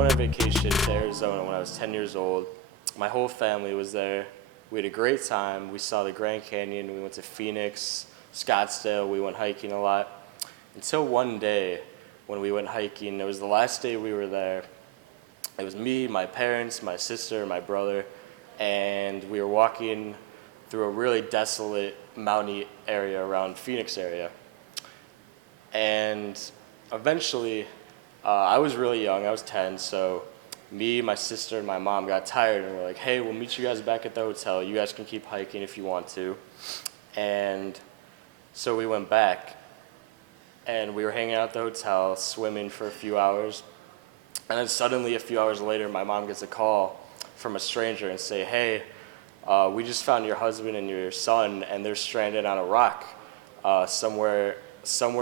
went on vacation to Arizona when I was 10 years old. My whole family was there. We had a great time. We saw the Grand Canyon. We went to Phoenix, Scottsdale. We went hiking a lot. Until one day when we went hiking, it was the last day we were there. It was me, my parents, my sister, my brother, and we were walking through a really desolate mountain area around Phoenix area. And eventually, I was really young, I was 10, so me, my sister, and my mom got tired and we're like, hey, we'll meet you guys back at the hotel. You guys can keep hiking if you want to. And so we went back and we were hanging out at the hotel, swimming for a few hours. And then suddenly, a few hours later, my mom gets a call from a stranger and say, hey, we just found your husband and your son, and they're stranded on a rock somewhere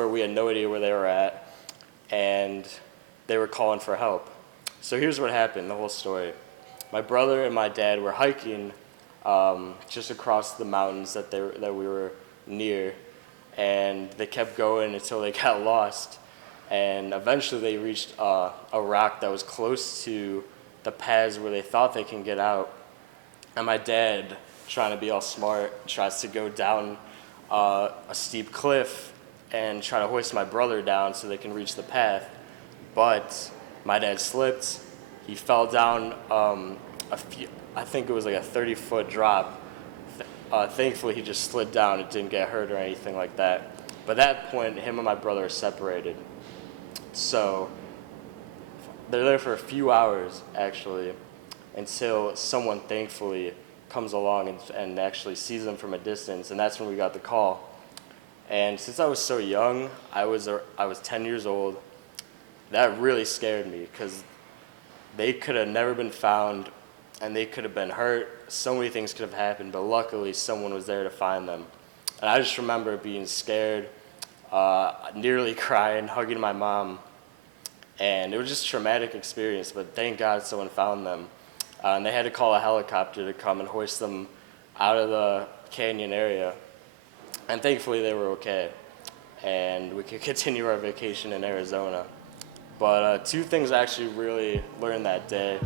we had no idea where they were at, and they were calling for help. So here's what happened, the whole story. My brother and my dad were hiking just across the mountains that we were near, and they kept going until they got lost. And eventually they reached a rock that was close to the paths where they thought they can get out. And my dad, trying to be all smart, tries to go down a steep cliff and try to hoist my brother down so they can reach the path. But my dad slipped. He fell down I think it was like a 30-foot drop. Thankfully, he just slid down. It didn't get hurt or anything like that. But at that point, him and my brother are separated. So they're there for a few hours, actually, until someone thankfully comes along and actually sees them from a distance, and that's when we got the call. And since I was so young, I was 10 years old, that really scared me because they could have never been found and they could have been hurt. So many things could have happened, but luckily someone was there to find them. And I just remember being scared, nearly crying, hugging my mom. And it was just a traumatic experience, but thank God someone found them. And they had to call a helicopter to come and hoist them out of the canyon area. And thankfully they were okay. And we could continue our vacation in Arizona. But two things I actually really learned that day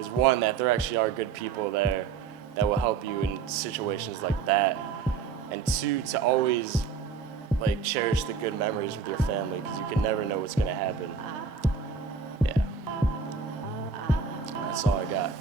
is one, that there actually are good people there that will help you in situations like that. And two, to always cherish the good memories with your family because you can never know what's going to happen. Yeah. That's all I got.